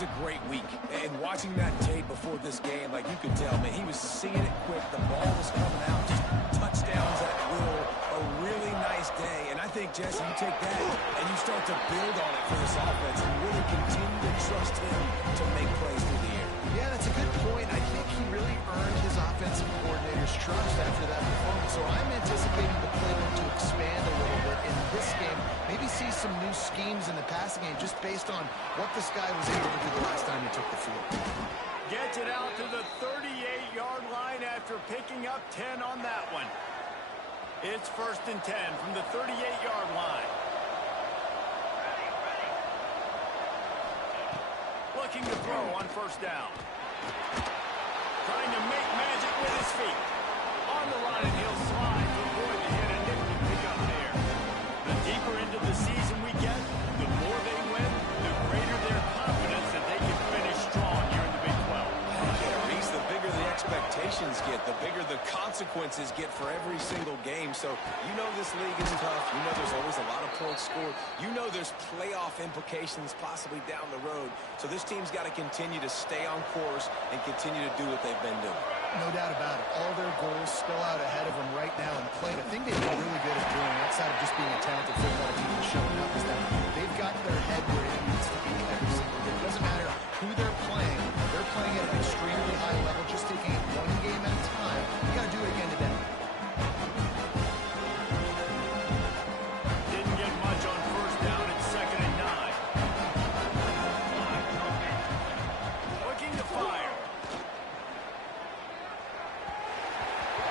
was a great week. And watching that tape before this game, like you could tell, man, he was seeing it quick. The ball was coming out, just touchdowns at will. A really nice day. And I think, Jesse, you take that and you start to build on it for this offense and really continue to trust him to make plays through the air. Yeah, that's a good point. I think he really earned his offensive coordinator's trust after that performance. So I'm anticipating the playbook to expand a little bit in this game. Maybe see some new schemes in the passing game just based on what this guy was able to do the last time he took the field. Gets it out to the 38-yard line after picking up 10 on that one. It's 1st and 10 from the 38-yard line. Looking to throw on 1st down. Trying to make magic with his feet. On the line, and he'll slide to avoid the hit and nifty pick up there. The deeper into the season we get, the more they win, the greater their confidence that they can finish strong here in the Big 12. The bigger the expectations get, the bigger the consequences get for every single game. So you know this league is tough. You know there's always a lot of points scored. You know there's playoff implications possibly down the road. So this team's got to continue to stay on course and continue to do what they've been doing. No doubt about it. All their goals still out ahead of them right now in play. The thing they've been really good at doing, outside of just being a talented football team and showing up, is that they've got their head where it needs to be every single day. It doesn't matter who they're playing. They're playing at an extremely high level, just taking it one game at a time. You got to do it again today. Didn't get much on 1st down. It's 2nd and 9. Looking to fire.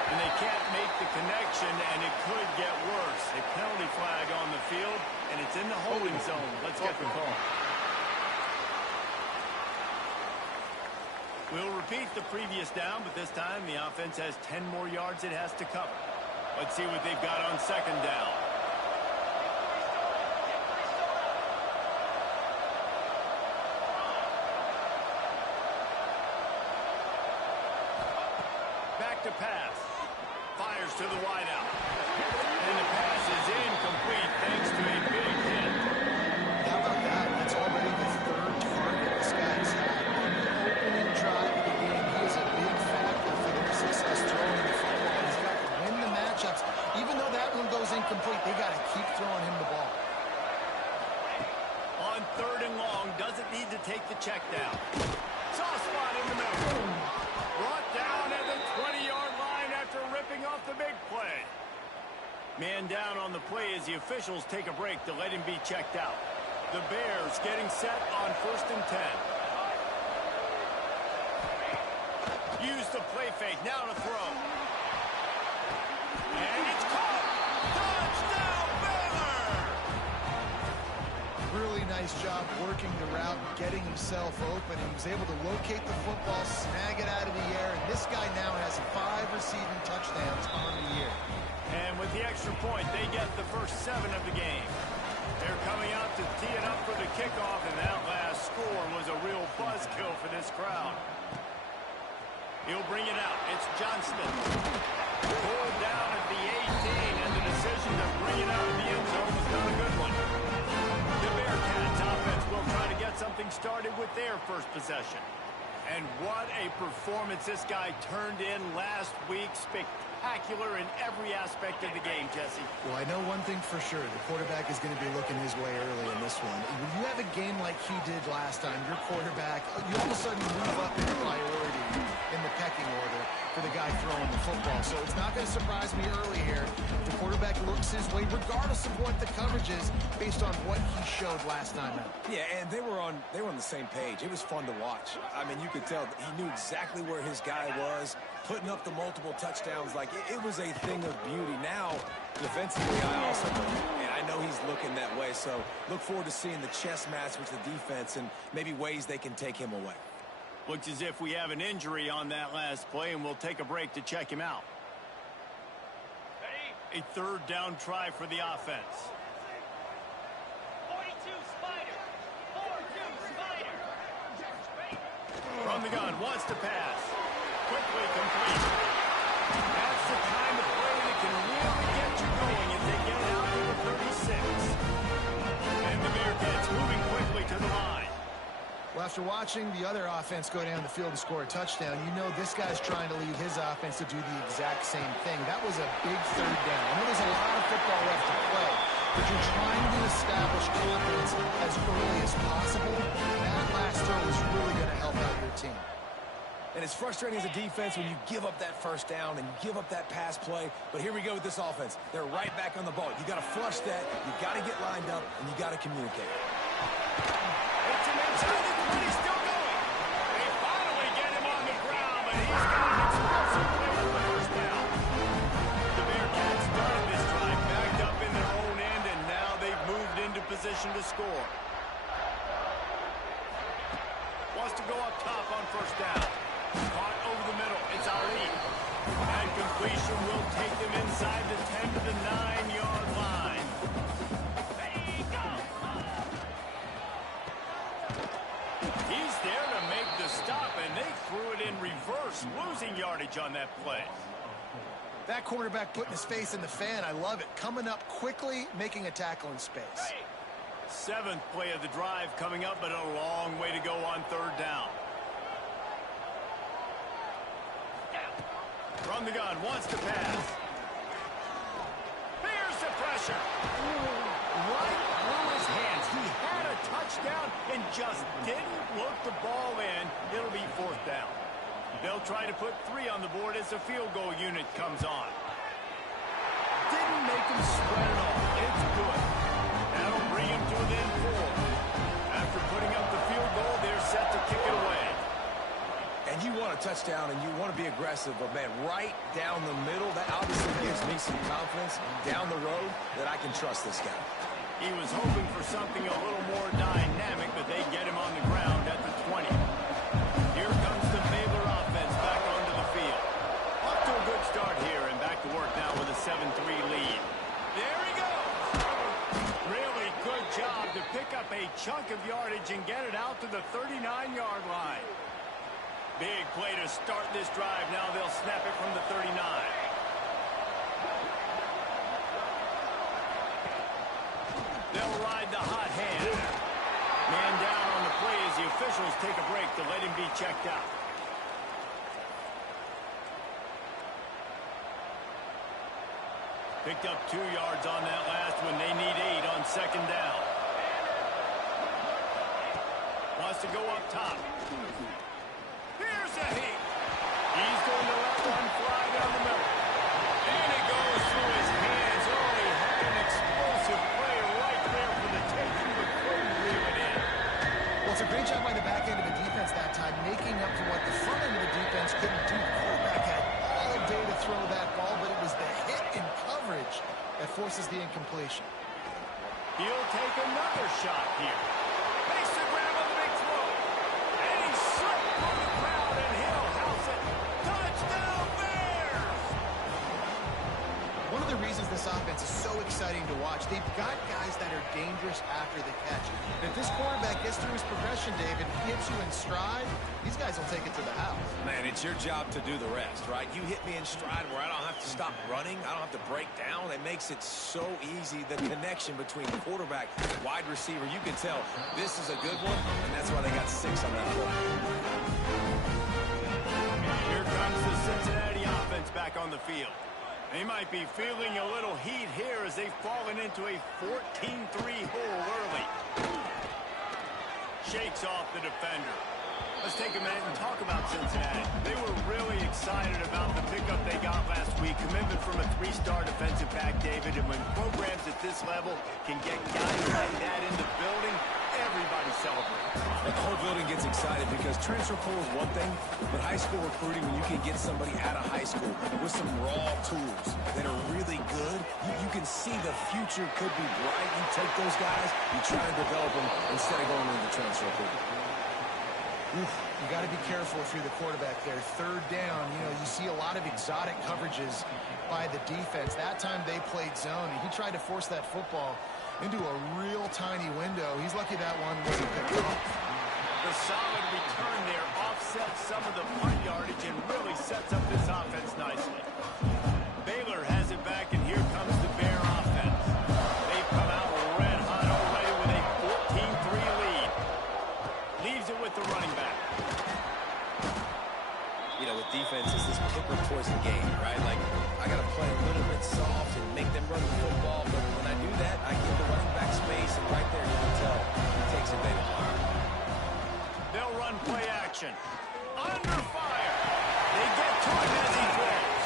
And they can't make the connection, and it could get worse. A penalty flag on the field, and it's in the holding zone. Let's get the call. We'll repeat the previous down, but this time the offense has 10 more yards it has to cover. Let's see what they've got on 2nd down. Back to pass. Fires to the wideout. And the pass is incomplete thanks to a big hit. How about that? That's already the 3rd target this guy's had. On the opening drive of the game, he is a big factor for their success throwing the football. He's got to win the matchups. Even though that one goes incomplete, they got to keep throwing him the ball. On 3rd and long, doesn't need to take the check down. Soft spot in the middle. Brought down at the 20-yard line after ripping off the big play. Man down on the play as the officials take a break to let him be checked out. The Bears getting set on 1st and 10. Use the play fake. Now to throw. And it's caught. Touchdown, Baylor! Really nice job working the route, getting himself open. He was able to locate the football, snag it out of the air, and this guy now has 5 receiving touchdowns on the year. And with the extra point, they get the first 7 of the game. They're coming out to tee it up for the kickoff, and that last score was a real buzzkill for this crowd. He'll bring it out. It's Johnston. Pulled down at the 18, and the decision to bring it out of the end zone was not a good one. The Bearcats offense will try to get something started with their first possession. And what a performance this guy turned in last week. Spectacular in every aspect of the game, Jesse. Well, I know one thing for sure. The quarterback is going to be looking his way early in this one. When you have a game like he did last time, your quarterback, you all of a sudden move up in priority in the pecking order for the guy throwing the football. So it's not going to surprise me early here. The quarterback looks his way, regardless of what the coverage is, based on what he showed last time out. Yeah, and they were on the same page. It was fun to watch. I mean, you could tell he knew exactly where his guy was, putting up the multiple touchdowns. Like, it was a thing of beauty. Now, defensively, I also know, and I know he's looking that way. So look forward to seeing the chess match with the defense and maybe ways they can take him away. Looks as if we have an injury on that last play, and we'll take a break to check him out. A 3rd down try for the offense. 42 Spider. 4-2 Spider. From the gun, wants to pass. Quickly complete. That's the kind of play that can really get you going as they get out to the 36. And the Bearcats moving quickly to the line. Well, after watching the other offense go down the field and score a touchdown, you know this guy's trying to lead his offense to do the exact same thing. That was a big third down. I know there's a lot of football left to play, but you're trying to establish confidence as early as possible. That last throw is really going to help out your team. And it's frustrating as a defense when you give up that first down and you give up that pass play. But here we go with this offense. They're right back on the ball. You got to flush that. You got to get lined up, and you got to communicate. It's him inside the 20, still going. They finally get him on the ground, but he's got an explosive play for the first down. The Bearcats started this drive backed up in their own end, and now they've moved into position to score. Wants to go up top on first down. Caught over the middle. It's Ali. And completion will take them inside the 10 to the 9-yard line. He's there to make the stop, and they threw it in reverse, losing yardage on that play. That cornerback putting his face in the fan, I love it. Coming up quickly, making a tackle in space. 7th play of the drive coming up, but a long way to go on third down. From the gun, wants to pass. Here's the pressure. Right through his hands. He had a touchdown and just didn't look the ball in. It'll be fourth down. They'll try to put 3 on the board as the field goal unit comes on. Didn't make him sweat at all. It's good. That'll bring him to within 4. After putting up the field goal, they're set to kick it away. And you want a touchdown, and you want to be aggressive, but, man, right down the middle, that obviously gives me some confidence down the road that I can trust this guy. He was hoping for something a little more dynamic, but they get him on the ground at the 20. Here comes the Baylor offense back onto the field. Off to a good start here, and back to work now with a 7-3 lead. There he goes! Really good job to pick up a chunk of yardage and get it out to the 39-yard line. Big play to start this drive. Now they'll snap it from the 39. They'll ride the hot hand. Man down on the play as the officials take a break to let him be checked out. Picked up 2 yards on that last one. They need 8 on second down. Wants to go up top. Here's a heat. He's going to let one fly down the middle. And it goes through his hands. Oh, he had an explosive play right there for the taking, but couldn't reel it in. Well, it's a great job by the back end of the defense that time, making up for what the front end of the defense couldn't do. The quarterback had all day to throw that ball, but it was the hit in coverage that forces the incompletion. He'll take another shot here. Makes the grab on the big throw. And he's slipped from the crowd, and he'll house it. Touchdown Bears! One of the reasons this offense is so exciting to watch, they've got guys that are dangerous after the catch. And if this quarterback gets through his progression, David, hits you in stride, these guys will take it to the house. Man, it's your job to do the rest, right? You hit me in stride where I don't have to stop running. I don't have to break down. It makes it so easy, the connection between quarterback and wide receiver. You can tell this is a good one, and that's why they got 6 on that play. Here comes the Cincinnati offense back on the field. They might be feeling a little heat here as they've fallen into a 14-3 hole early. Shakes off the defender. Let's take a minute and talk about Cincinnati. They were really excited about the pickup they got last week. Commitment from a 3-star defensive back, David. And when programs at this level can get guys like that in the building, everybody celebrates. The whole building gets excited because transfer pool is one thing, but high school recruiting, when you can get somebody out of high school with some raw tools that are really good, you can see the future could be bright. You take those guys, you try to develop them instead of going into the transfer pool. You got to be careful if you're the quarterback there. Third down, you see a lot of exotic coverages by the defense. That time they played zone, and he tried to force that football into a real tiny window. He's lucky that one wasn't picked off. The solid return there offsets some of the punt yardage and really sets up this offense nicely. Baylor has it back, and here comes the Bear offense. They've come out red hot already with a 14-3 lead. Leaves it with defense is this picker poison game, right? Like, I got to play a little bit soft and make them run the football, but when I do that, I give the running back space, and right there you can tell he takes advantage of it. They'll run play action. Under fire. They get to him as he throws.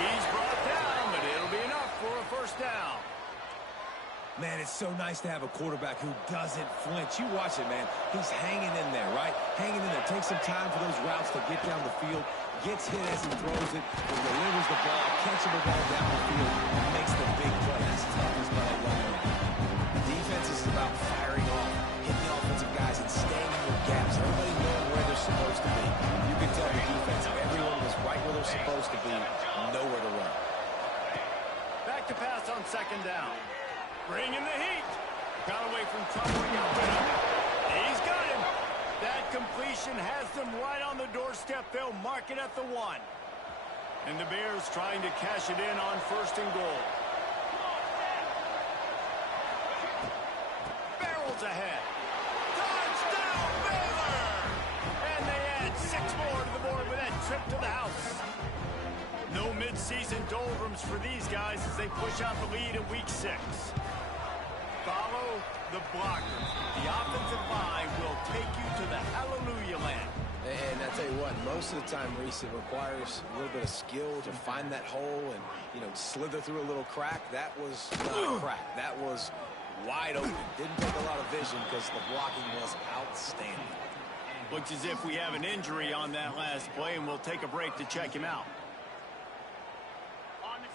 He's brought down, but it'll be enough for a first down. Man, it's so nice to have a quarterback who doesn't flinch. You watch it, man. He's hanging in there, right? Hanging in there. Takes some time for those routes to get down the field. Gets hit as he throws it. And delivers the ball. Catching the ball down the field. And makes the big play. That's tough as by that young man. Defense is about firing off. Hitting the offensive guys and staying in their gaps. Everybody knowing where they're supposed to be. You can tell the defense, everyone was right where they're supposed to be. Nowhere to run. Back to pass on second down. Bringing the heat. Got away from trouble and got rid of it. He's got him. That completion has them right on the doorstep. They'll mark it at the 1. And the Bears trying to cash it in on first and goal. Barrels ahead. Touchdown, Baylor! And they add 6 more to the board with that trip to the house. No mid-season doldrums for these guys as they push out the lead in week 6. Follow the blockers. The offensive line will take you to the hallelujah land. And I tell you what, most of the time, Reese, it requires a little bit of skill to find that hole and, you know, slither through a little crack. That was not a crack. That was wide open. Didn't take a lot of vision because the blocking was outstanding. Looks as if we have an injury on that last play, and we'll take a break to check him out.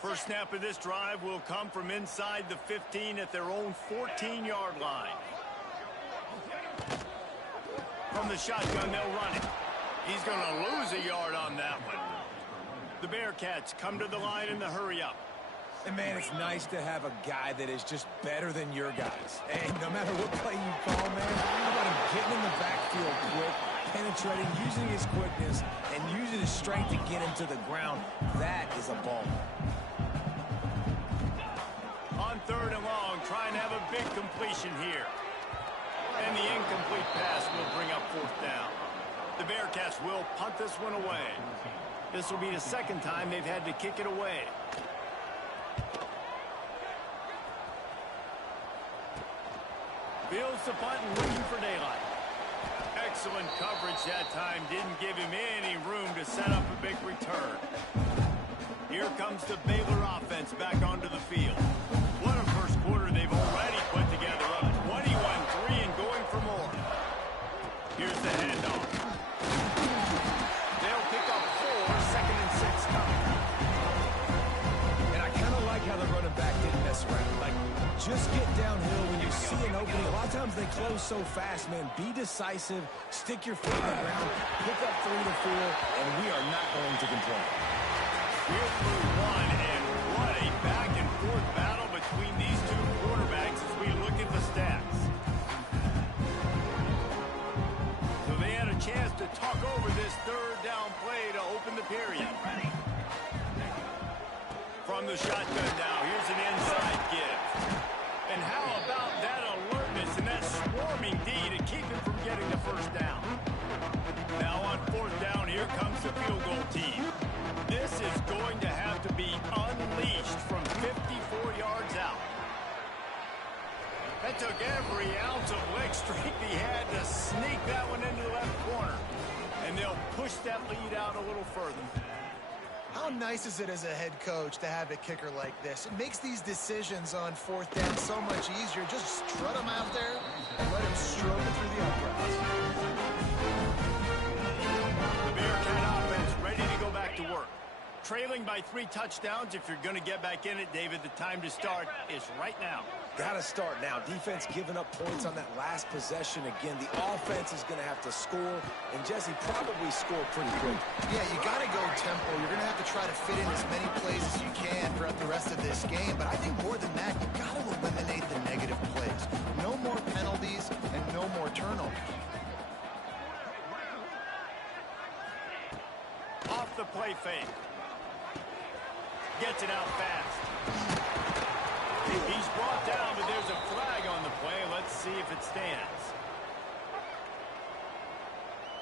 First snap of this drive will come from inside the 15 at their own 14-yard line. From the shotgun, they'll run it. He's going to lose a yard on that one. The Bearcats come to the line in the hurry-up. And, man, it's nice to have a guy that is just better than your guys. And no matter what play you call, man, how about him getting in the backfield quick, penetrating, using his quickness, and using his strength to get him to the ground. That is a ball. On third and long, trying to have a big completion here. And the incomplete pass will bring up fourth down. The Bearcats will punt this one away. This will be the second time they've had to kick it away. Fields the punt and looking for daylight. Excellent coverage that time. Didn't give him any room to set up a big return. Here comes the Baylor offense back onto the field. What a first quarter they've already put together. Up 21-3 and going for more. Here's the handoff. They'll pick up 4, second and 6 coming. And I kind of like how the running back didn't mess around. Like, just get downhill when you see an opening. A lot of times they close so fast, man. Be decisive. Stick your foot in the ground. Pick up 3 to 4, and we are not going to complain. We're through 1, and what a back-and-forth battle between these two quarterbacks as we look at the stats. So they had a chance to talk over this third down play to open the period. From the shotgun now, here's an inside give. And how about that alertness and that swarming D to keep him from getting the first down? Now on fourth down, here comes the field goal team. This is going to have to be unleashed from 54 yards out. That took every ounce of leg strength he had to sneak that one into the left corner. And they'll push that lead out a little further. How nice is it as a head coach to have a kicker like this? It makes these decisions on fourth down so much easier. Just strut him out there and let him stroke it through the uprights. The Bearcat offense ready to go back to work. Trailing by 3 touchdowns. If you're going to get back in it, David, the time to start is right now. Got to start now. Defense giving up points on that last possession. Again, the offense is going to have to score, and Jesse probably scored pretty quick. Yeah, you got to go tempo. You're going to have to try to fit in as many plays as you can throughout the rest of this game. But I think more than that, you got to eliminate the negative plays. No more penalties and no more turnovers. Off the play fake. Gets it out fast. He's brought down, but there's a flag on the play. Let's see if it stands.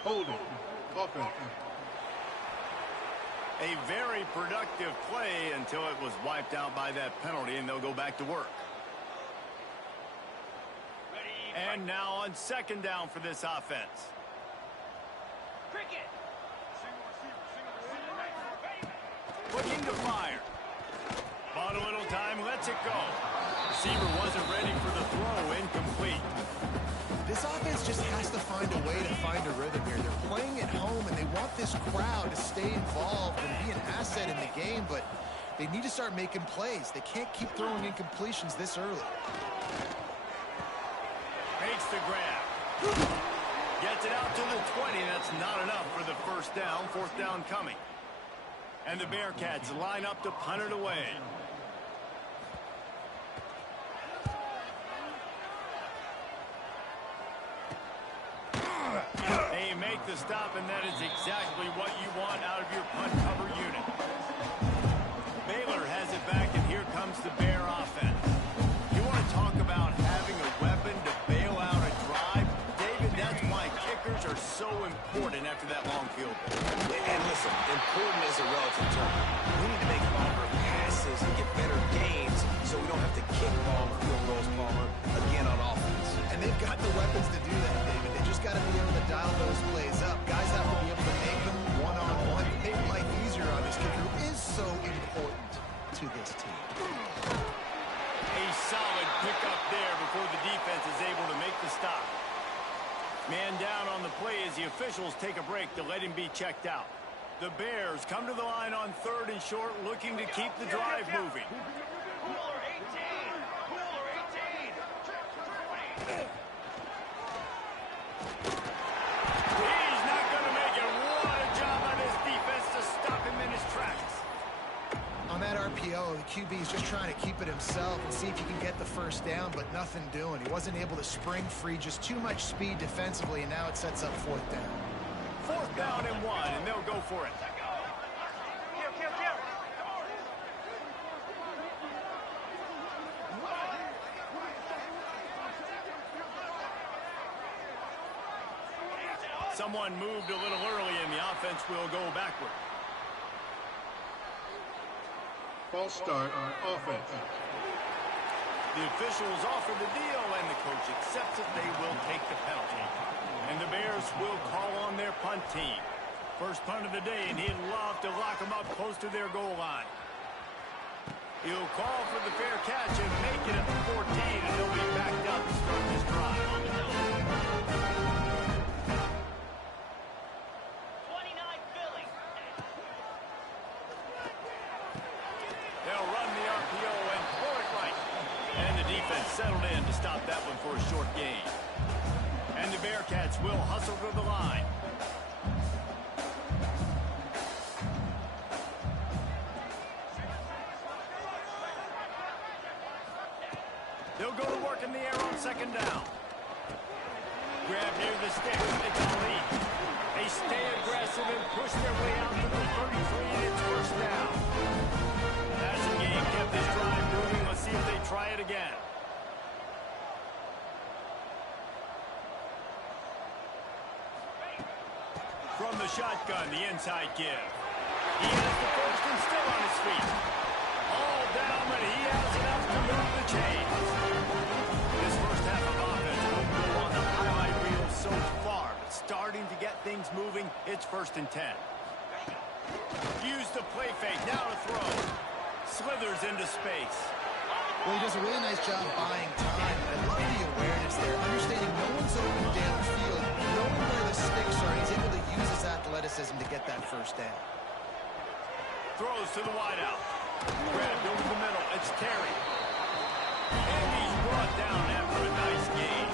Holding. Offense. A very productive play until it was wiped out by that penalty, and they'll go back to work. And now on second down for this offense. Cricket. Looking to fire. Bought a little time, lets it go. Receiver wasn't ready for the throw, incomplete. This offense just has to find a way to find a rhythm here. They're playing at home, and they want this crowd to stay involved and be an asset in the game, but they need to start making plays. They can't keep throwing incompletions this early. Makes the grab. Gets it out to the 20. That's not enough for the first down. Fourth down coming. And the Bearcats line up to punt it away. They make the stop, and that is exactly what you want out of your punt cover unit. Baylor has it back, and here comes the Bear offense. You want to talk about having a weapon to bail out a drive? David, that's why kickers are so important after that long field goal. And listen, important is a relative term. We need to make longer passes and get better gains so we don't have to kick long field goals, Palmer, again on offense. And they've got the weapons to do that, David. They just got to be able to dial those plays up. Guys have to be able to make them one-on-one, make life easier on this kicker, who is so important to this team. A solid pickup there before the defense is able to make the stop. Man down on the play as the officials take a break to let him be checked out. The Bears come to the line on third and short, looking to keep the drive moving. Cooler 18. Cooler 18. He's not going to make it. What a job by this defense to stop him in his tracks. On that RPO, the QB is just trying to keep it himself and see if he can get the first down, but nothing doing. He wasn't able to spring free, just too much speed defensively, and now it sets up fourth down. Fourth down and one, and they'll go for it. Someone moved a little early, and the offense will go backward. False start on offense. The officials offer the deal, and the coach accepts it. They will take the penalty. And the Bears will call on their punt team. First punt of the day, and he'd love to lock them up close to their goal line. He'll call for the fair catch and make it at the 14, and he'll be backed up to start this drive. 29 Philly. They'll run the RPO and throw it right. And the defense settled in to stop that one for a short gain. And the Bearcats will hustle to the line. They'll go to work in the air on second down. Grab near the stick. It's a lead. They stay aggressive and push their way out to the 33, and it's first down. Passing game kept this drive moving. Let's see if they try it again. From the shotgun, the inside give. He has the first and still on his feet. All down, but he has enough to move the chains. This first half of offense won't go on the highlight reel so far, but starting to get things moving. It's first and 10. Use the play fake, now to throw. Slithers into space. Well, he does a really nice job buying time. I love the awareness there, understanding no one's open downfield, knowing where the sticks are. He's able to use his athleticism to get that first down. Throws to the wideout. Grabbed over the middle. It's Terry. And he's brought down after a nice gain.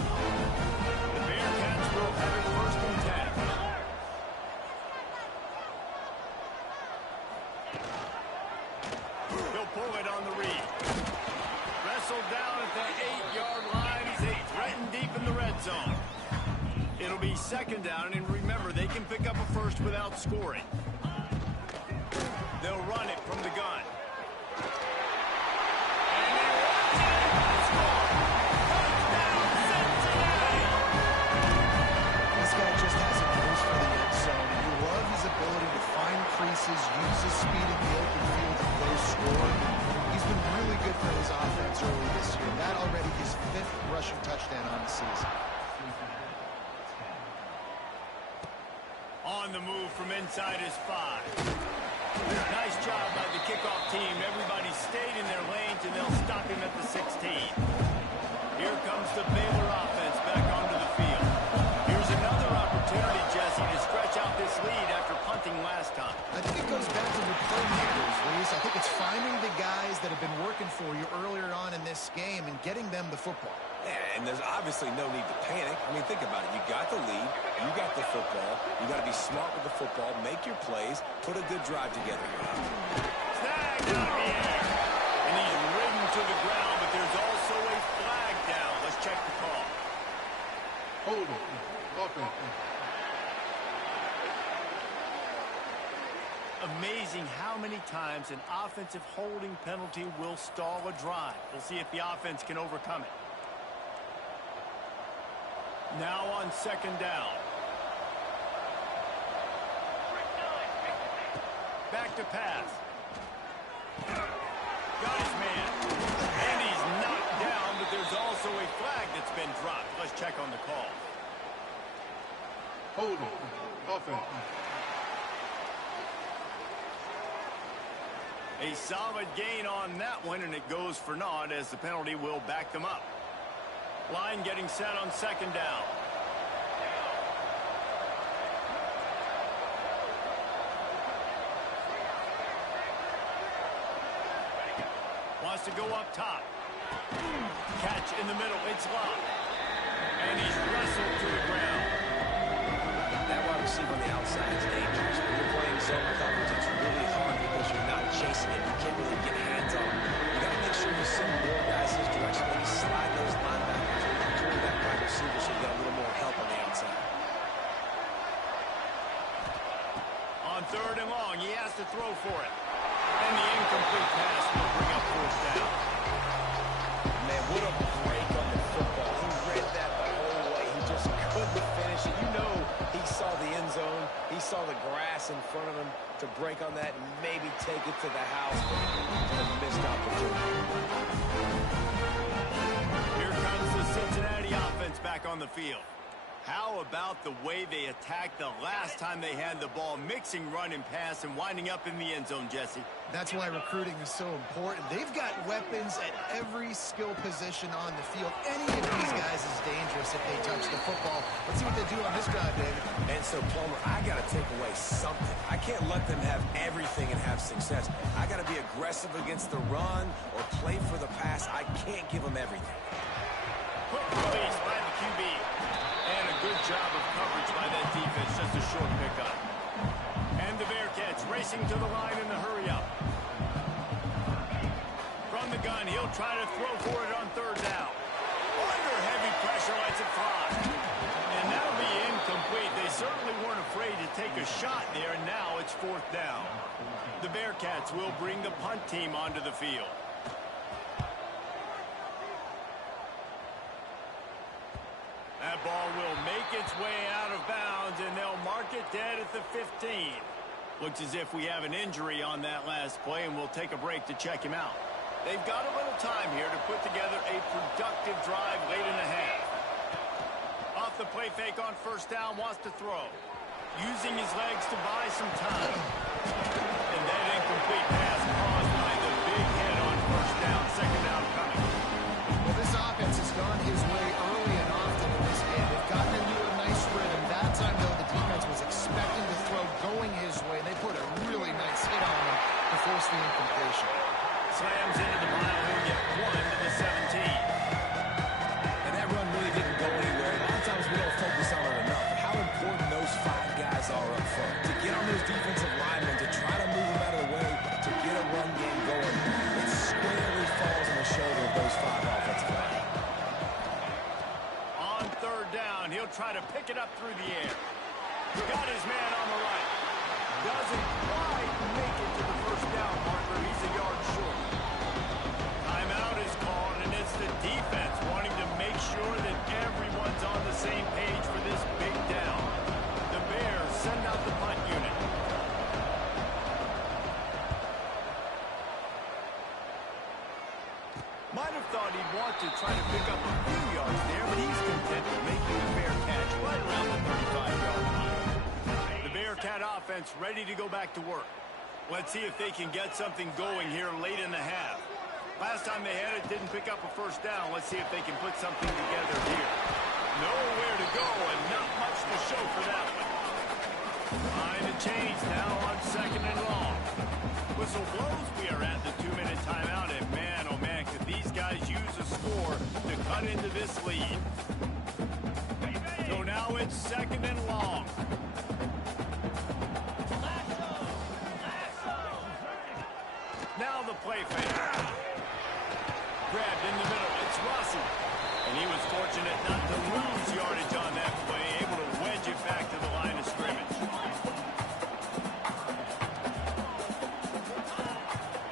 The Bearcats will have it first and 10. He'll pull it on the read. Wrestled down at the 8-yard line as they threaten deep in the red zone. It'll be second down, and remember, they can pick up a first without scoring. They'll run it from the gun. And he runs it. Score. Touchdown, Cincinnati. This guy just has a nose for the end zone, and you love his ability to find creases, use his yards early this year. That already his 5th rushing touchdown on the season. On the move from inside his 5. Nice job by the kickoff team. Everybody stayed in their lanes, and they'll stop him at the 16. Here comes the Baylor offense back onto the field. Here's another opportunity, Jesse, to stretch out this lead after punting last time. I think it goes back to the playmakers, Reese. I think it's finding the guys that have been working for you earlier on in this game and getting them the football. Yeah, and there's obviously no need to panic. I mean, think about it. You got the lead. You got the football. You got to be smart with the football. Make your plays. Put a good drive together. Snagged out of the air. And he's ridden to the ground, but there's also a flag down. Let's check the call. Holding. Offense. Amazing how many times an offensive holding penalty will stall a drive. We'll see if the offense can overcome it. Now on 2nd down. Back to pass. Got his man. And he's knocked down, but there's also a flag that's been dropped. Let's check on the call. Holding. Offense. A solid gain on that one, and it goes for naught as the penalty will back them up. Line getting set on 2nd down. Wants to go up top. Catch in the middle. It's locked. And he's wrestled to the ground. That wide receiver on the outside is dangerous. When you're playing zone coverage, it's really hard because you're not chasing it. You can't really get hands on it. You got to make sure you send more guys his direction. Maybe slide those linebackers toward that wide receiver so you got a little more help on the outside. On 3rd and long, he has to throw for it. And the incomplete pass will bring up 4th down. Man, what a break on the football. He read that the whole way. He just couldn't finish it. You know he saw the end zone. He saw the grass in front of him to break on that and maybe take it to the house. A missed opportunity. Here comes the Cincinnati offense back on the field. How about the way they attacked the last time they had the ball, mixing run and pass and winding up in the end zone, Jesse? That's why recruiting is so important. They've got weapons at every skill position on the field. Any of these guys is dangerous if they touch the football. Let's see what they do on this drive, David. And so, Plummer, I got to take away something. I can't let them have everything and have success. I got to be aggressive against the run or play for the pass. I can't give them everything. Quick release by the QB. And a good job of coverage by that defense. Just a short pickup. And the Bearcats racing to the line in the hurry-up. From the gun, he'll try to throw for it on 3rd down. Under heavy pressure, lets it fly. And that'll be incomplete. They certainly weren't afraid to take a shot there, and now it's 4th down. The Bearcats will bring the punt team onto the field. That ball will make its way out of bounds, and they'll mark it dead at the 15. Looks as if we have an injury on that last play, and we'll take a break to check him out. They've got a little time here to put together a productive drive late in the half. Off the play fake on 1st down, wants to throw. Using his legs to buy some time. And that incomplete pass caused by the big hit on 1st down, 2nd down coming. Well, this offense has gone his way early and often in this game. They've gotten into a nice rhythm. That time, though, the defense was expecting the throw going his way. They put a really nice hit on him to force the incompletion. Slams into the mile. He'll get 1 to the 17. And that run really didn't go anywhere. A lot of times we don't focus on it enough. How important those 5 guys are up front. To get on those defensive linemen, to try to move them out of the way, to get a run game going, it squarely falls on the shoulder of those 5 offensive linemen. On 3rd down, he'll try to pick it up through the air. Got his man on the right. Doesn't quite make it to the 1st down marker. He's a yard short. Timeout is called, and it's the defense wanting to make sure that everyone's on the same page for this big down. The Bears send out the punt unit. Might have thought to try to pick up a few yards there, but he's content with making the fair catch right around the 35-yard line. The Bearcat offense ready to go back to work. Let's see if they can get something going here late in the half. Last time they had it, didn't pick up a first down. Let's see if they can put something together here. Nowhere to go and not much to show for that one. Line to change now on 2nd and long. Whistle blows. We are at the 2-minute timeout, and man, oh man, could these guys use a score to cut into this lead. So now it's 2nd and long. Now the play fake. Grabbed in the middle. It's Russell. And he was fortunate not to lose yardage on that play, able to wedge it back to the line of scrimmage.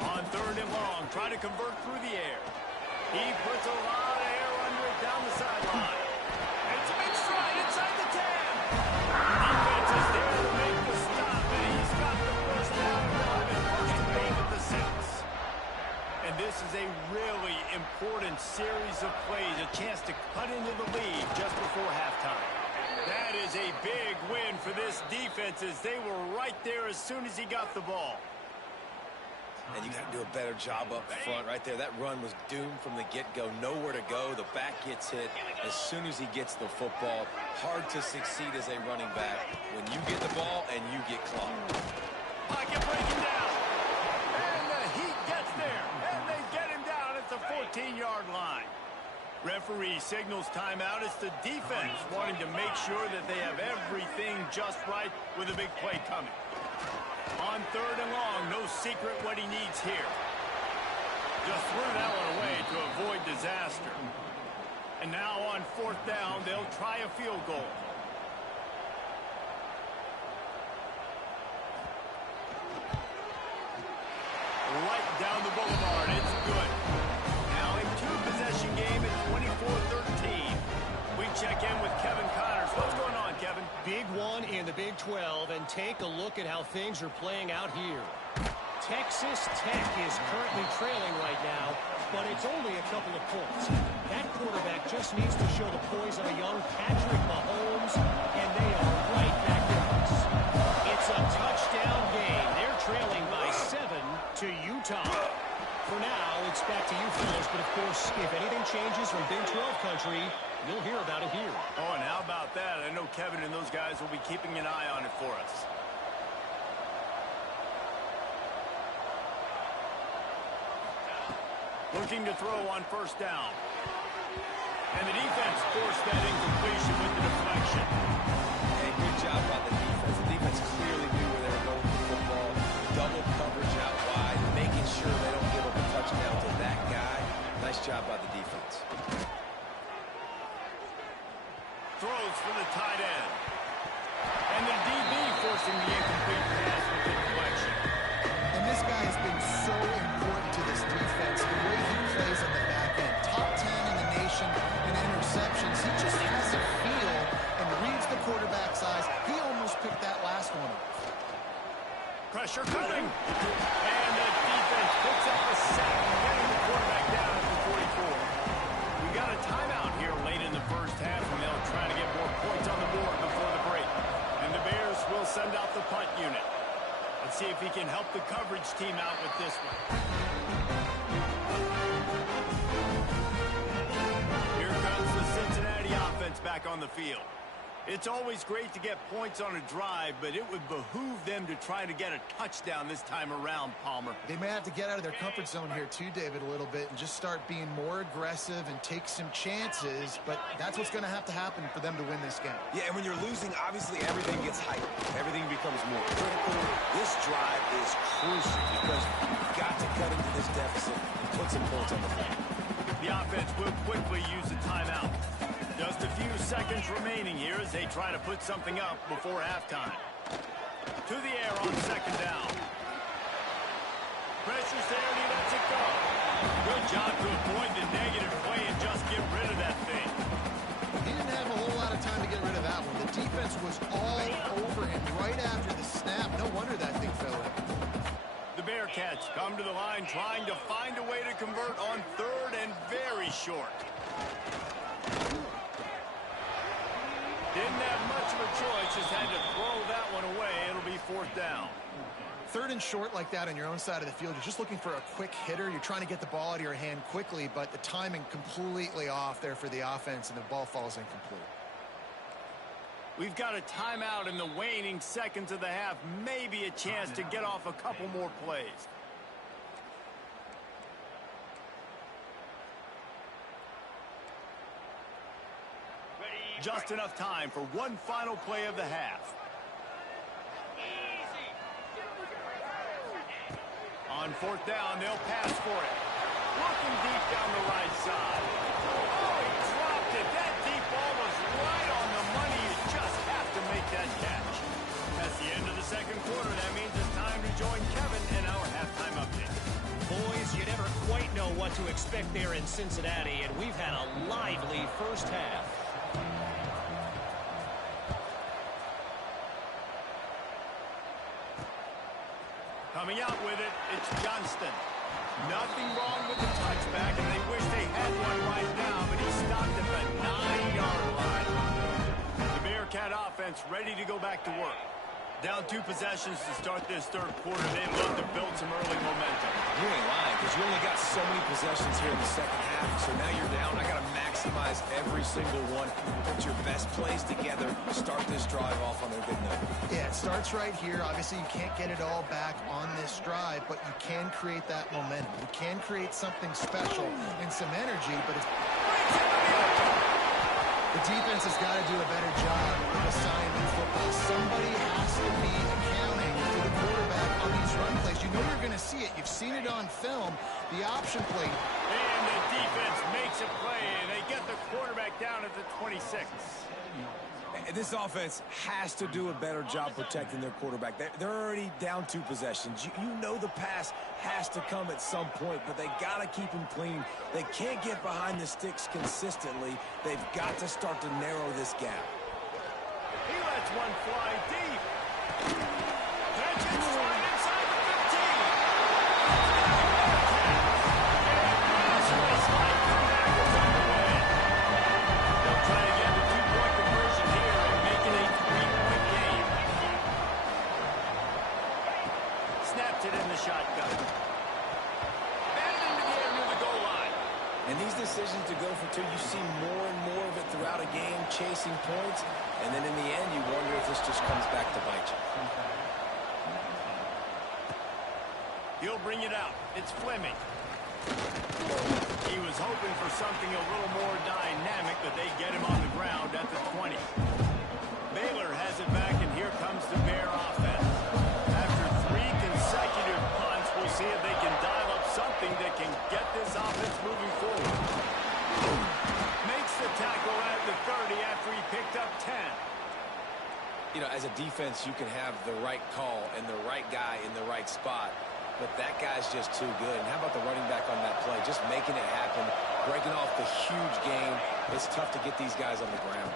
On 3rd and long, try to convert through the air. He puts a lot of air under it down the sideline. It's a big stride inside the 10. Defense is there to make the stop, and he's got the first down and first and 8 at the 6. And this is a really important series of plays, a chance to cut into the lead just before halftime. That is a big win for this defense as they were right there as soon as he got the ball. And you got to do a better job up front right there. That run was doomed from the get-go. Nowhere to go. The back gets hit as soon as he gets the football. Hard to succeed as a running back when you get the ball and you get clocked. Pocket breaking down. And the Heat gets there. And they get him down at the 14-yard line. Referee signals timeout. It's the defense wanting to make sure that they have everything just right with a big play coming. On 3rd and long, no secret what he needs here. Just threw that one away to avoid disaster. And now on 4th down, they'll try a field goal. Right down the boulevard, it's good. Now a 2-possession game at 24-13. We check in with Kevin Connors. What's going on, Kevin? Big one in the Big 12, and take a look at how things are playing out here. Texas Tech is currently trailing right now, but it's only a couple of points. That quarterback just needs to show the poise of a young Patrick Mahomes, and they are right back in this. It's a touchdown game. They're trailing by 7 to Utah. For now, it's back to you fellas, but of course, if anything changes from Big 12 country, you'll hear about it here. Oh, and how about that? I know Kevin and those guys will be keeping an eye on it for us. Looking to throw on 1st down. And the defense forced that incompletion with the deflection. Hey, good job by the defense. The defense clearly knew where they were going with the football. Double coverage out wide, making sure they don't give up a touchdown to that guy. Nice job by the defense. Throws for the tight end. And the DB forcing the incomplete pass with the deflection. And this guy has been so important to this defense, the way he plays on the back end. Top 10 in the nation in interceptions. He just has a feel and reads the quarterback's eyes. He almost picked that last one off. Pressure coming. And the defense picks up a sack, getting the quarterback down at the 44. We got a timeout here late in the first half, and they'll try to get more points on the board before the break. And the Bears will send out the punt unit. Let's see if he can help the coverage team out with this one. Here comes the Cincinnati offense back on the field. It's always great to get points on a drive, but it would behoove them to try to get a touchdown this time around, Palmer. They may have to get out of their comfort zone here too, David, a little bit and just start being more aggressive and take some chances, but that's what's going to happen for them to win this game. Yeah, and when you're losing, obviously everything gets hyped. Everything becomes more critical. This drive is crucial because you've got to cut into this deficit and put some points on the board. The offense will quickly use a timeout. Just a few seconds remaining here as they try to put something up before halftime. To the air on 2nd down. Pressure's there and he lets it go. Good job to avoid the negative play and just get rid of that thing. He didn't have a whole lot of time to get rid of that one. The defense was all over him right after the snap. No wonder that thing fell in. The Bearcats come come to the line trying to find a way to convert on third and very short. Didn't have much of a choice, just had to throw that one away. It'll be fourth down. Third and short like that on your own side of the field, you're just looking for a quick hitter. You're trying to get the ball out of your hand quickly, but the timing completely off there for the offense, and the ball falls incomplete. We've got a timeout in the waning seconds of the half. Maybe a chance to get off a couple more plays. Just enough time for one final play of the half. On fourth down, they'll pass for it. Looking deep down the right side. Oh, he dropped it. That deep ball was right on the money. You just have to make that catch. That's the end of the second quarter. That means it's time to join Kevin in our halftime update. Boys, you never quite know what to expect there in Cincinnati, and we've had a lively first half. Coming out with it, it's Johnston. Nothing wrong with the touchback, and they wish they had one right now, but he stopped at the 9-yard line. The Bearcat offense ready to go back to work. Down 2 possessions to start this third quarter. They'd love to build some early momentum. You ain't lying, because you only got so many possessions here in the second half, so now you're down. I got to maximize every single one. Put your best plays together. Start this drive off on a good note. Yeah, it starts right here. Obviously, you can't get it all back on this drive, but you can create that momentum. You can create something special and some energy, but it's... The defense has got to do a better job of assignment football. Somebody has to be accounting for the quarterback on these run plays. You know you're going to see it. You've seen it on film. The option play. And the defense makes a play, and they get the quarterback down at the 26. This offense has to do a better job protecting their quarterback. They're already down 2 possessions. You know the pass has to come at some point, but they got to keep him clean. They can't get behind the sticks consistently. They've got to start to narrow this gap. He lets one fly deep. Catch it straight inside the 15. This waistline comeback is underway. They'll try to get the 2-point conversion here and make it a 3-point game. Snapped it in the shotgun. Batted into the air near the goal line. And these decisions to go for 2, you see more and more of it throughout a game, chasing points, and then in the end, you wonder if this just comes back to bite you. He'll bring it out. It's Fleming. He was hoping for something a little more dynamic, but they get him on the ground at the 20. Baylor has it back, and here comes the Bear offense. After 3 consecutive punts, we'll see if they can dial up something that can get this offense moving forward. Makes the tackle at the 30 after he picked up 10. You know, as a defense, you can have the right call and the right guy in the right spot, but that guy's just too good. And how about the running back on that play? Just making it happen, breaking off the huge game. It's tough to get these guys on the ground.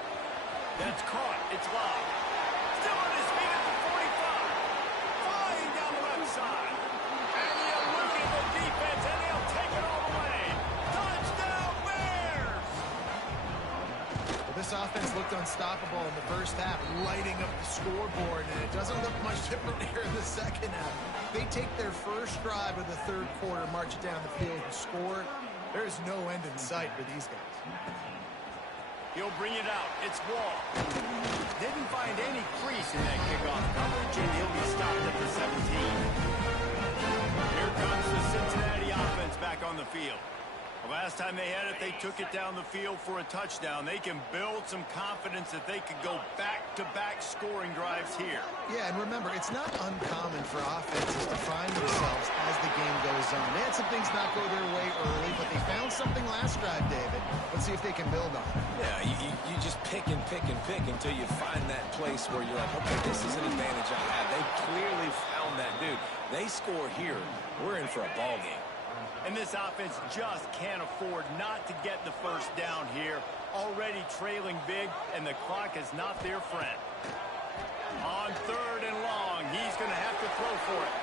That's caught. It's live. Still on his feet at the 45. Flying down the left side. And he eluded the defense, and he'll take it all the way. Touchdown, Bears! Well, this offense looked unstoppable in the first half, lighting up the scoreboard, and it doesn't look much different here in the second half. They take their first drive of the third quarter, march it down the field, and score. There is no end in sight for these guys. He'll bring it out. It's Wall. Didn't find any crease in that kickoff coverage, and he'll be stopped at the 17. Here comes the Cincinnati offense back on the field. The last time they had it, they took it down the field for a touchdown. They can build some confidence that they could go back-to-back scoring drives here. Yeah, and remember, it's not uncommon for offenses to find themselves as the game goes on. They had some things not go their way early, but they found something last drive, David. Let's see if they can build on it. Yeah, you just pick and pick and pick until you find that place where you're like, okay, this is an advantage I have. They clearly found that, dude. They score here. We're in for a ball game. And this offense just can't afford not to get the first down here. Already trailing big, and the clock is not their friend. On 3rd and long, he's going to have to throw for it.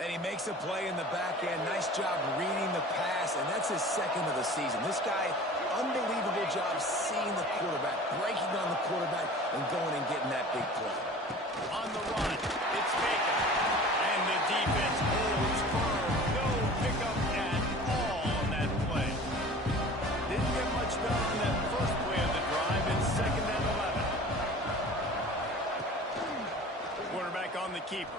And he makes a play in the back end. Nice job reading the pass, and that's his second of the season. This guy, unbelievable job seeing the quarterback, breaking on the quarterback, and going and getting that big play. On the run, it's Baker. And the defense holds firm. No pickup at all on that play. Didn't get much done on that first play of the drive. It's 2nd and 11. Quarterback on the keeper.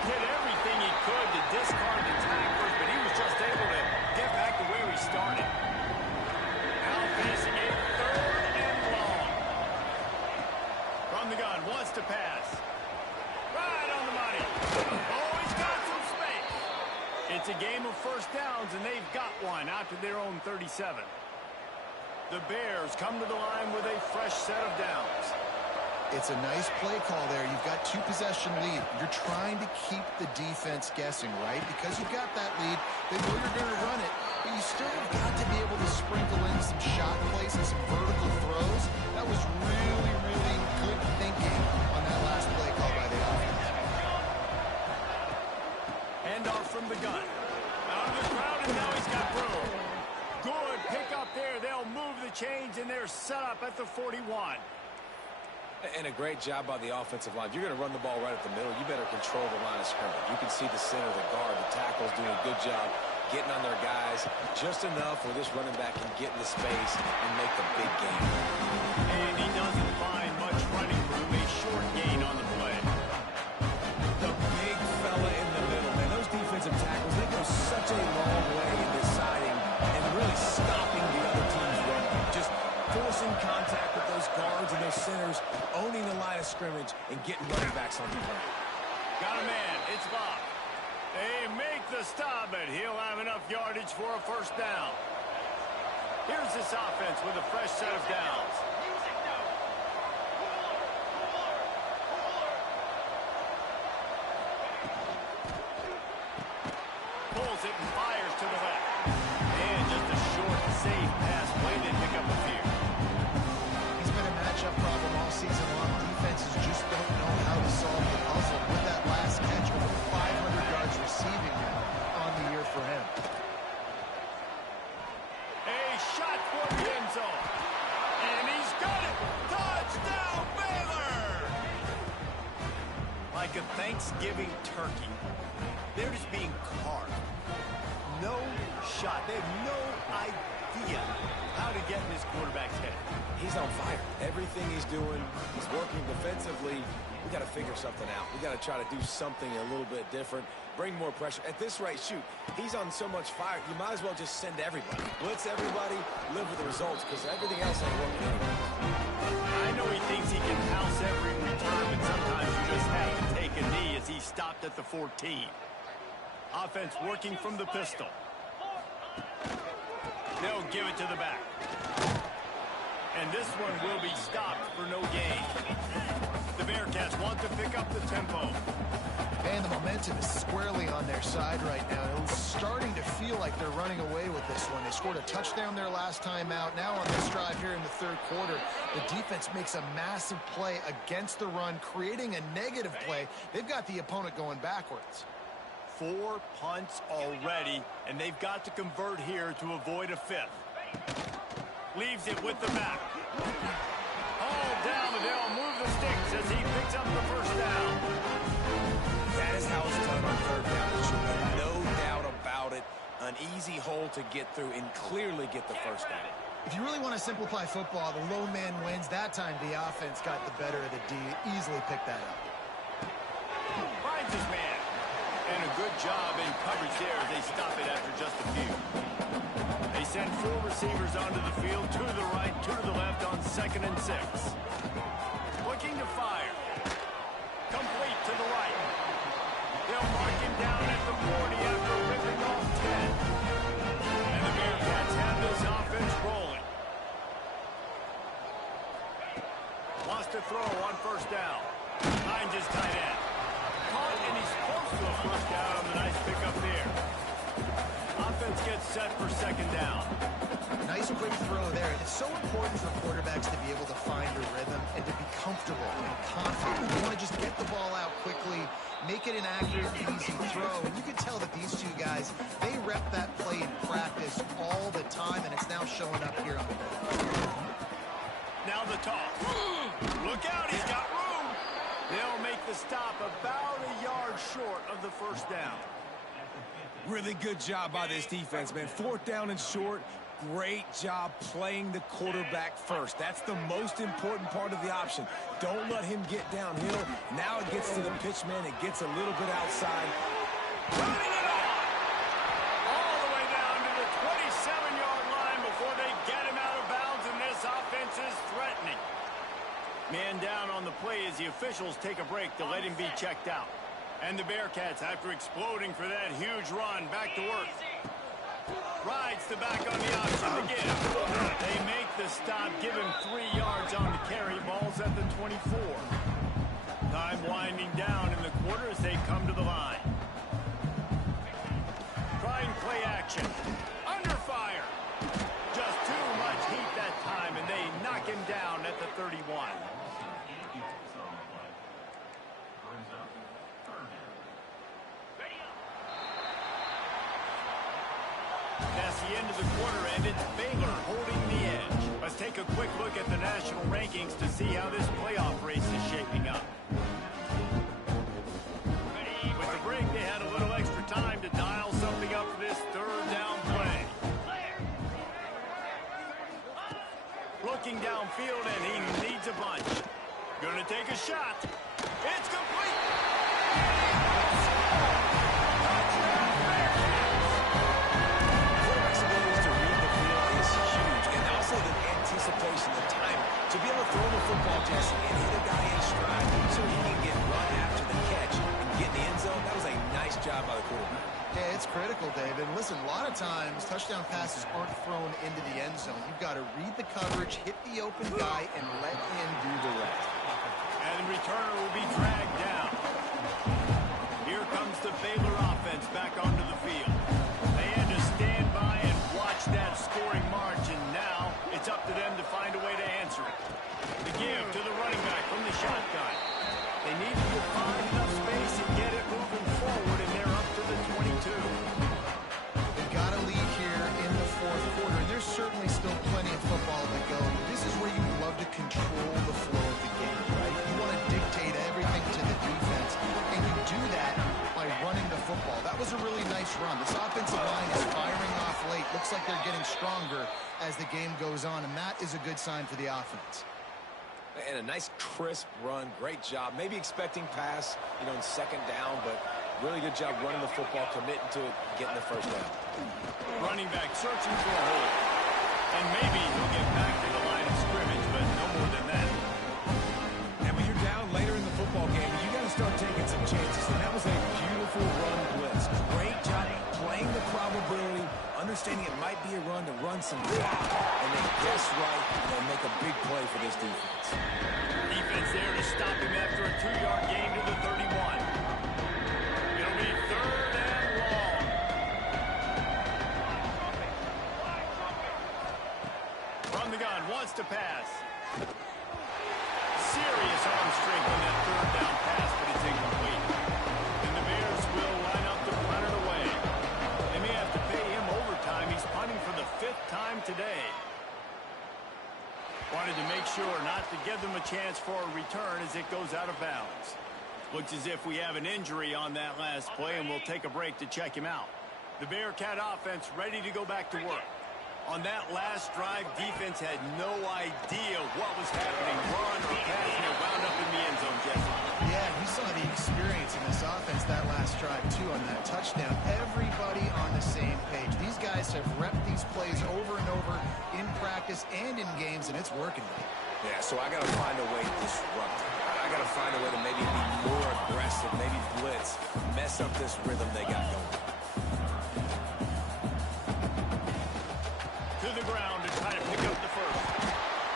Did everything he could to discard the tacklers, but he was just able to get back to where he started. Now facing a 3rd and long. From the gun, wants to pass. Right on the money. Oh, he's got some space. It's a game of first downs, and they've got one out to their own 37. The Bears come to the line with a fresh set of downs. It's a nice play call there. You've got 2-possession lead. You're trying to keep the defense guessing, right? Because you've got that lead, they know you're going to run it, but you still have got to be able to sprinkle in some shot plays and some vertical throws. That was really, really good thinking on that last play call by the offense. Handoff from the gun. Out of the crowd, and now he's got room. Good pick up there. They'll move the chains, and they're set up at the 41. And a great job by the offensive line. If you're going to run the ball right at the middle, you better control the line of scrimmage. You can see the center, the guard, the tackles doing a good job getting on their guys just enough where this running back can get in the space and make the big gain. And he doesn't find much running room. A short gain on the play. The big fella in the middle, man. Those defensive tackles, they go such a long way in deciding and really stopping the other team's run. Just forcing contact with those guards and those centers, owning the line of scrimmage, and getting running backs on the ground. Got a man. It's Bob. They make the stop, but he'll have enough yardage for a first down. Here's this offense with a fresh set of downs. Music note. Pulls it and fires to the left. And just a short, safe pass play. They pick up a few. He's been a matchup problem all season long. Defenses just don't know how to solve the puzzle. With that last catch, over 500 yards receiving now on the year for him. A shot for the end zone. And he's got it. Touchdown, Baylor! Like a Thanksgiving turkey, they're just being carved. No shot. They have no idea how to get in this quarterback's head. He's on fire. Everything he's doing, he's working defensively. We got to figure something out. We got to try to do something a little bit different, bring more pressure. At this rate, shoot, he's on so much fire, you might as well just send everybody. Blitz everybody, live with the results, because everything else ain't working anyways. I know he thinks he can house every return, but sometimes you just have to take a knee as he stopped at the 14. Offense working from the pistol. They'll give it to the back. And this one will be stopped for no gain. The Bearcats want to pick up the tempo. And the momentum is squarely on their side right now. It's starting to feel like they're running away with this one. They scored a touchdown their last time out. Now on this drive here in the 3rd quarter, the defense makes a massive play against the run, creating a negative play. They've got the opponent going backwards. 4 punts already, and they've got to convert here to avoid a 5th. Leaves it with the back. All down, and they'll move the sticks as he picks up the first down. That is how it's done on 3rd down. No doubt about it. An easy hole to get through and clearly get the first down. If you really want to simplify football, the low man wins. That time the offense got the better of the D. Easily picked that up. Finds his man. And a good job in coverage there as they stop it after just a few. They send 4 receivers onto the field, 2 to the right, 2 to the left on 2nd and 6. Looking to fire. Complete to the right. They'll mark him down at the 40 after ripping off 10. And the Bearcats have this offense rolling. Wants to throw on first down. Finds his tight end. Caught, and he's close to a first down on the nice pickup there. Offense gets set for 2nd down. Nice quick throw there. It's so important for quarterbacks to be able to find a rhythm and to be comfortable and confident. You want to just get the ball out quickly make it an accurate, easy throw. And you can tell that these two guys, they rep that play in practice all the time, and it's now showing up here on the field. Now the toss. Look out, he's got room. They'll make the stop about a yard short of the first down. Really good job by this defense, man. 4th down and short. Great job playing the quarterback first. That's the most important part of the option. Don't let him get downhill. Now it gets to the pitch man. It gets a little bit outside. Running it on! All the way down to the 27-yard line before they get him out of bounds, and this offense is threatening. Man down on the play as the officials take a break to let him be checked out. And the Bearcats, after exploding for that huge run, back to work. Rides the back on the option to give. They make the stop, give him 3 yards on the carry. Ball's at the 24. Time winding down in the quarter as they come to the line. Trying play action. Under fire. Just too much heat that time, and they knock him down at the 31. That's the end of the quarter, and it's Baylor holding the edge. Let's take a quick look at the national rankings to see how this playoff race is shaping up. With the break, they had a little extra time to dial something up for this 3rd down play. Looking downfield, and he needs a bunch. Gonna take a shot. It's complete. Anticipation, the time to be able to throw the football, Jesse, and hit a guy in stride so he can get run after the catch and get in the end zone. That was a nice job by the quarterback. Yeah, it's critical, David. Listen, a lot of times touchdown passes aren't thrown into the end zone. You've got to read the coverage, hit the open guy, and let him do the rest. And the returner will be dragged down. Here comes the Baylor offense back onto the field. They had to stand by and watch that scoring march, and now it's up to them to find a way to answer it. The give to the running back from the shotgun. They needed to find enough space and get it moving forward, and they're up to the 22. They've got a lead here in the 4th quarter, and there's certainly still plenty of football to go. This is where you love to control the flow of the game, right? You want to dictate everything to the defense, and you do that by running the football. That was a really nice run. This offensive line is firing off late. Looks like they're getting stronger as the game goes on, and that is a good sign for the offense. And a nice crisp run. Great job. Maybe expecting pass, in 2nd down, but really good job running the football, committing to it, getting the 1st down. Running back searching for a hole. And maybe he'll get back to the line of scrimmage, but no more than that. And when you're down later in the football game, you got to start taking some chances. And that was a beautiful run blitz. Great job playing the probability, understanding it might be a run to run some clock, and they guess right and they'll make a big play for this defense. Defense there to stop him after a 2-yard gain to the 31. It'll be 3rd and long. From the gun, wants to pass. Serious arm strength on that 3rd down pass, but it's incomplete. And the Bears will line up to punt it away. They may have to pay him overtime. He's punting for the 5th time today. Wanted to make sure not to give them a chance for a return as it goes out of bounds. Looks as if we have an injury on that last play, and we'll take a break to check him out. The Bearcat offense ready to go back to work. On that last drive, defense had no idea what was happening. Run or pass, and it wound up in the end zone, Jesse. Yeah, you saw the experience in this offense that last drive, too, on that touchdown. Everybody on the same page. These guys have repped these plays over and over in practice and in games, and it's working. Yeah, so I got to find a way to disrupt it. I got to find a way to maybe be more aggressive, maybe blitz, mess up this rhythm they got going. To the ground to try to pick up the first.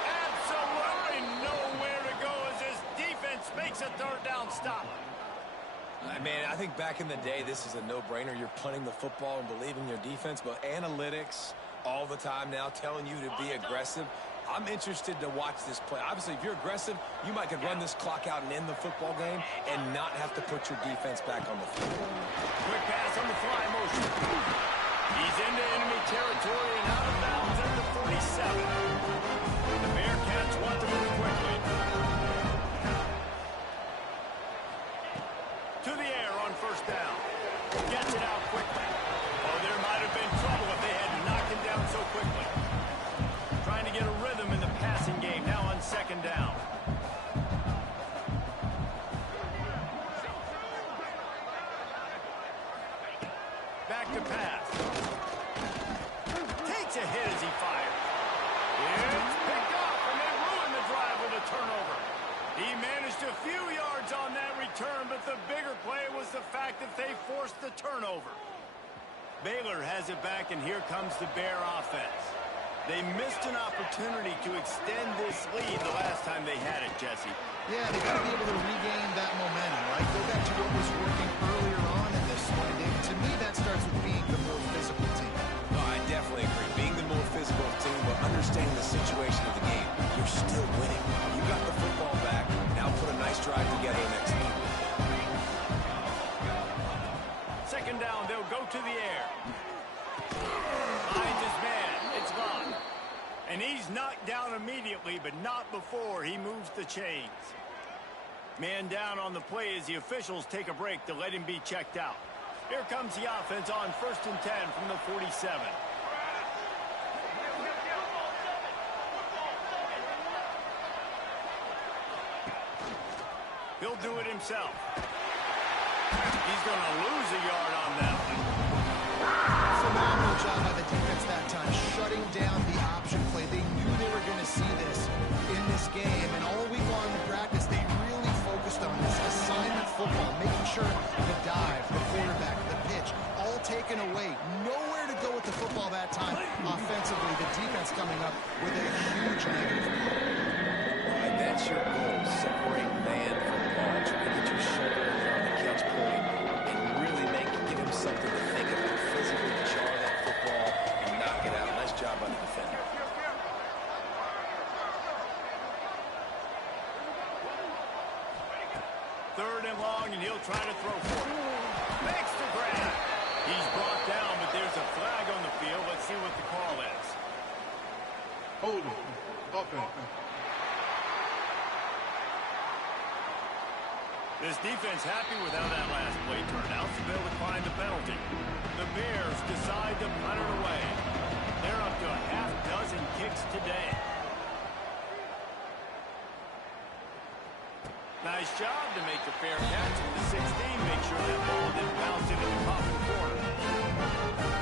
Absolutely nowhere to go as this defense makes a 3rd down stop. Man, I think back in the day, this is a no-brainer. You're punting the football and believing your defense, but analytics all the time now telling you to be aggressive. I'm interested to watch this play. Obviously, if you're aggressive, you might could run this clock out and end the football game and not have to put your defense back on the field. Quick pass on the fly motion. He's into enemy territory and out of bounds at the 47. The Bearcats want to move quickly. To the air on first down. Gets it out quickly. Oh, there might have been trouble if they had knocked him down so quickly. Trying to get a rhythm in the passing game now on second down. Back to pass. Takes a hit as he fires. It's picked off, and they ruin the drive with a turnover. He managed a few yards on that return, but the bigger play was the fact that they forced the turnover. Baylor has it back, and here comes the Bear offense. They missed an opportunity to extend this lead the last time they had it, Jesse. Yeah, they got to be able to regain that momentum, right? Go back to what was working earlier on in this one. And to me, that starts with being the more physical team. No, I definitely agree. Being the more physical team, but understanding the situation of the game, you're still winning. You got the football back. Now put a nice drive together and execute. Second down, they'll go to the air. Finds his man. It's gone. And he's knocked down immediately, but not before he moves the chains. Man down on the play as the officials take a break to let him be checked out. Here comes the offense on 1st and 10 from the 47. He'll do it himself. He's going to lose a yard on that one. Phenomenal job by the defense that time, shutting down the option play. They knew they were going to see this in this game, and all week long in practice, they really focused on this assignment football, making sure the dive, the quarterback, the pitch, all taken away. Nowhere to go with the football that time. Offensively, the defense coming up with a huge negative play. And that's your goal, separate man from ball. Try to get your shoulder in there on the catch point and really give him something to think about. Physically jar that football and knock it out. Nice job by the defender. Third and long, and he'll try to throw for it. Makes the grab. He's brought down, but there's a flag on the field. Let's see what the call is. Hold it. Offense. This defense happy with how that last play turned out, so they'll decline the penalty. The Bears decide to punt it away. They're up to a half dozen kicks today. Nice job to make the fair catch at the 16. Make sure that ball didn't bounce into the coffin corner.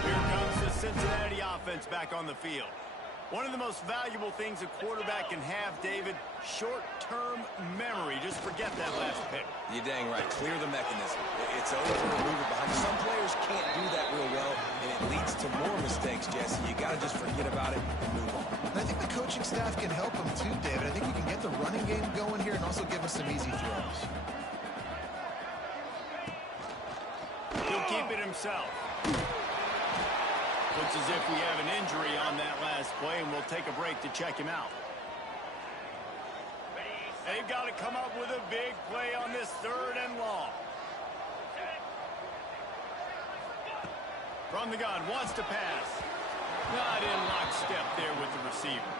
Here comes the Cincinnati offense back on the field. One of the most valuable things a quarterback can have, David, short-term memory. Just forget that last pick. You're dang right. Clear the mechanism. It's over. Move it behind. Some players can't do that real well, and it leads to more mistakes, Jesse. You got to just forget about it and move on. And I think the coaching staff can help him too, David. I think you can get the running game going here and also give us some easy throws. He'll keep it himself. Looks as if we have an injury on that last play, and we'll take a break to check him out. They've got to come up with a big play on this third and long. From the gun, wants to pass. Not in lockstep there with the receiver.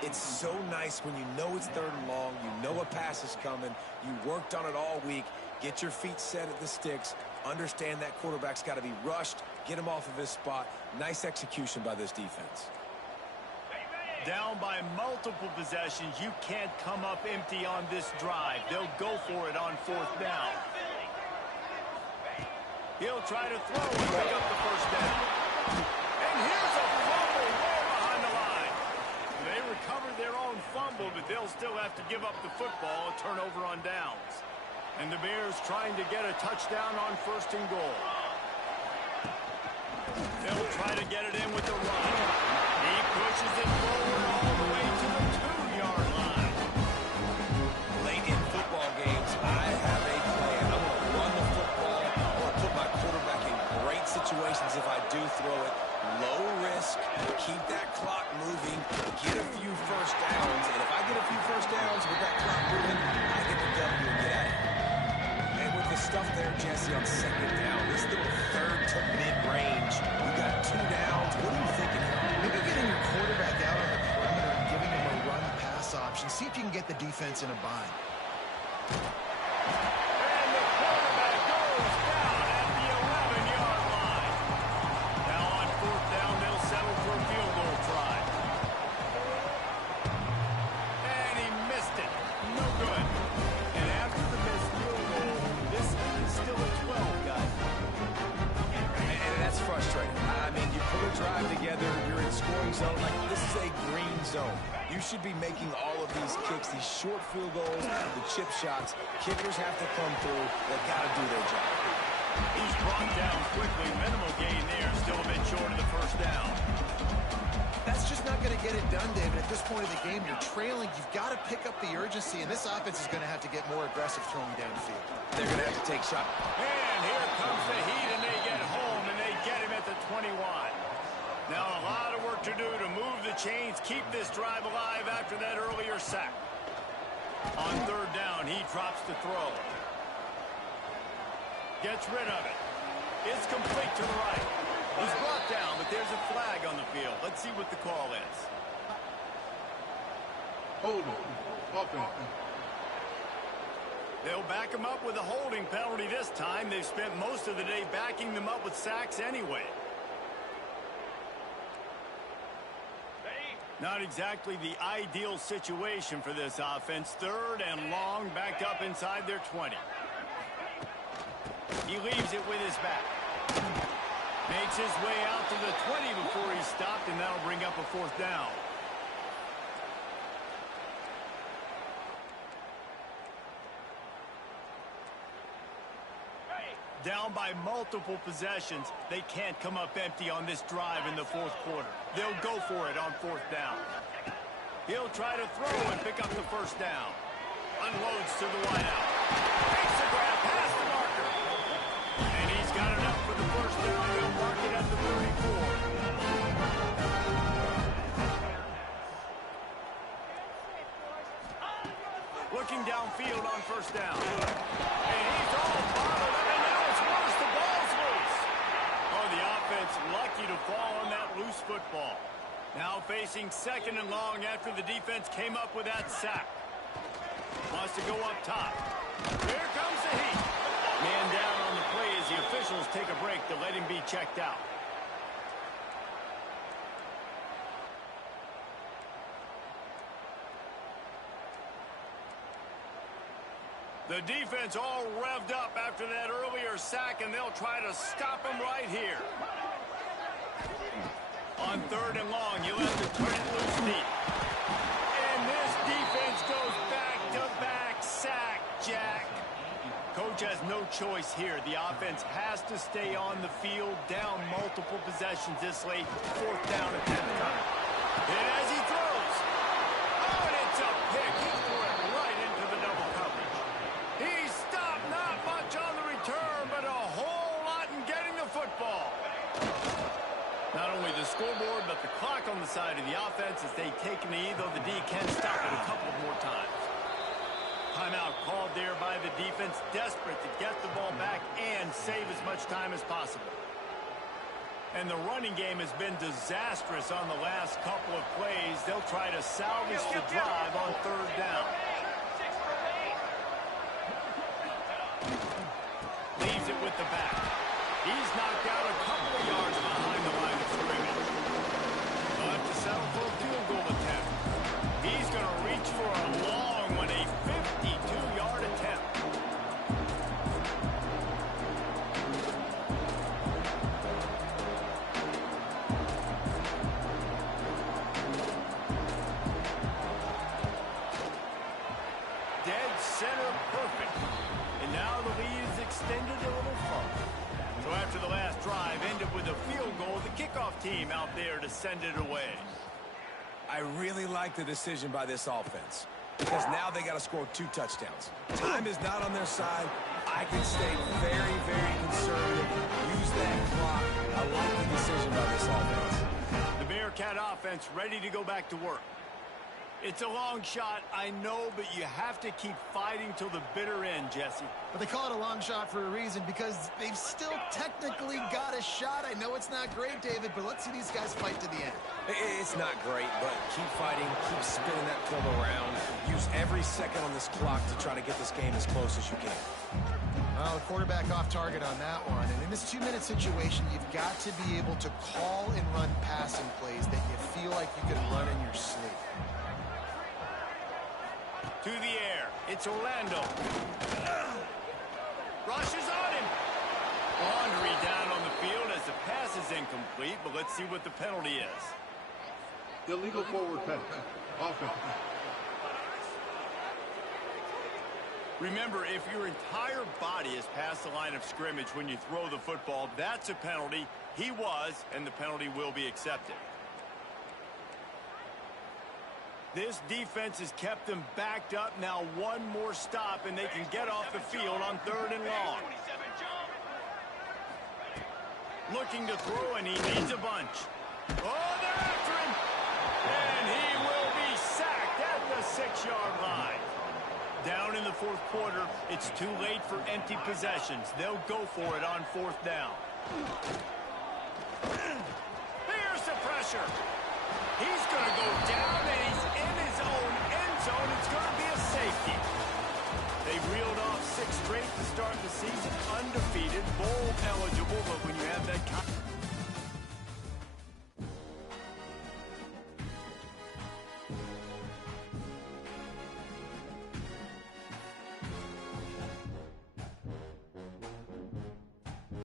It's so nice when you know it's third and long, you know a pass is coming, you worked on it all week, get your feet set at the sticks, understand that quarterback's got to be rushed, get him off of his spot. Nice execution by this defense. Down by multiple possessions, you can't come up empty on this drive. They'll go for it on fourth down. He'll try to throw and pick up the first down. And here's a fumble way behind the line. They recovered their own fumble, but they'll still have to give up the football, a turnover on downs. And the Bears trying to get a touchdown on first and goal. They'll try to get it in with the run. He pushes it forward all the way to the 2-yard line. Late in football games, I have a plan. I'm going to run the football. I want to put my quarterback in great situations if I do throw it. Low risk, risk, keep that clock moving, get a few first downs, and if I get a few first downs with that clock moving, I get the W and get out of here. And with the stuff there, Jesse, on second down, this little third to mid-range, you got 2 downs. What are you thinking here? Maybe getting your quarterback out on the perimeter and giving him a run-pass option. See if you can get the defense in a bind. And the quarterback goes down at the 11-yard line. Now on fourth down, they'll settle for a field goal try. And he missed it. No good. And after the missed field goal, this is still a 12, guys. And that's frustrating. I mean, you put a drive together, you're in scoring zone. Like, this is a green zone. You should be making all of these kicks, these short field goals, the chip shots. Kickers have to come through. They've got to do their job. He's brought down quickly. Minimal gain there. Still a bit short of the first down. That's just not going to get it done, David. At this point of the game, you're trailing. You've got to pick up the urgency, and this offense is going to have to get more aggressive throwing downfield. They're going to have to take shots. And here comes the heat, and they get home, and they get him at the 21. Now a lot of work to do to move the chains, keep this drive alive after that earlier sack. On third down, he drops the throw. Gets rid of it. It's complete to the right. He's brought down, but there's a flag on the field. Let's see what the call is. Hold on. Offense. They'll back him up with a holding penalty this time. They've spent most of the day backing them up with sacks anyway. Not exactly the ideal situation for this offense. Third and long, backed up inside their 20. He leaves it with his back. Makes his way out to the 20 before he's stopped, and that'll bring up a fourth down. Down by multiple possessions, they can't come up empty on this drive in the fourth quarter. They'll go for it on fourth down. He'll try to throw and pick up the first down. Unloads to the wideout. Takes the grab past the marker. And he's got it up for the first down. They'll mark it at the 34. Looking downfield on first down. And he's all bottled up, and now it's worse. The ball's loose. Oh, the offense lucky to fall on that loose football. Now facing second and long after the defense came up with that sack. Wants to go up top. Here comes the heat. Man down on the play as the officials take a break to let him be checked out. The defense all revved up after that earlier sack, and they'll try to stop him right here. On third and long, you'll have to turn it loose deep. And this defense goes back-to-back sack, Jack. Coach has no choice here. The offense has to stay on the field, down multiple possessions this late. Fourth down attempt coming. And as he throws, oh, and it's a pick. He threw it right into the double coverage. He stopped not much on the return, but a whole lot in getting the football. Not only the scoreboard, but the clock on the side of the offense as they take a knee, though the D can stop it a couple more times. Timeout called there by the defense, desperate to get the ball back and save as much time as possible. And the running game has been disastrous on the last couple of plays. They'll try to salvage the drive on third down. Leaves it with the back. He's knocked out a couple of yards behind the line of scrimmage. He'll have to settle for a field goal attempt. He's going to reach for a long one, a 52-yard attempt. Dead center perfect. And now the lead is extended a little further. So after the last drive ended with a field goal, the kickoff team out there to send it away. I really like the decision by this offense because now they got to score 2 touchdowns. Time is not on their side. I can stay very, very conservative. Use that clock. I like the decision by this offense. The defense ready to go back to work. It's a long shot, I know, but you have to keep fighting till the bitter end, Jesse. But they call it a long shot for a reason, because they've still technically got a shot. I know it's not great, David, but let's see these guys fight to the end. It's not great, but keep fighting, keep spinning that club around. Use every second on this clock to try to get this game as close as you can. Well, the quarterback off target on that one. And in this 2-minute situation, you've got to be able to call and run passing plays that you feel like you can run in your sleep. To the air. It's Orlando. Rushes on him. Laundry down on the field as the pass is incomplete, but let's see what the penalty is. Illegal forward penalty. Offense. Remember, if your entire body is past the line of scrimmage when you throw the football, that's a penalty. He was, and the penalty will be accepted. This defense has kept them backed up. Now one more stop, and they can get off the field on 3rd and long. Looking to throw, and he needs a bunch. Oh, they're after him! And he will be sacked at the 6-yard line. Down in the 4th quarter, it's too late for empty possessions. They'll go for it on 4th down. Here's the pressure. He's going to go down, and he's in his own end zone. It's going to be a safety. They reeled off 6 straight to start the season, undefeated, bowl eligible, but when you have that kind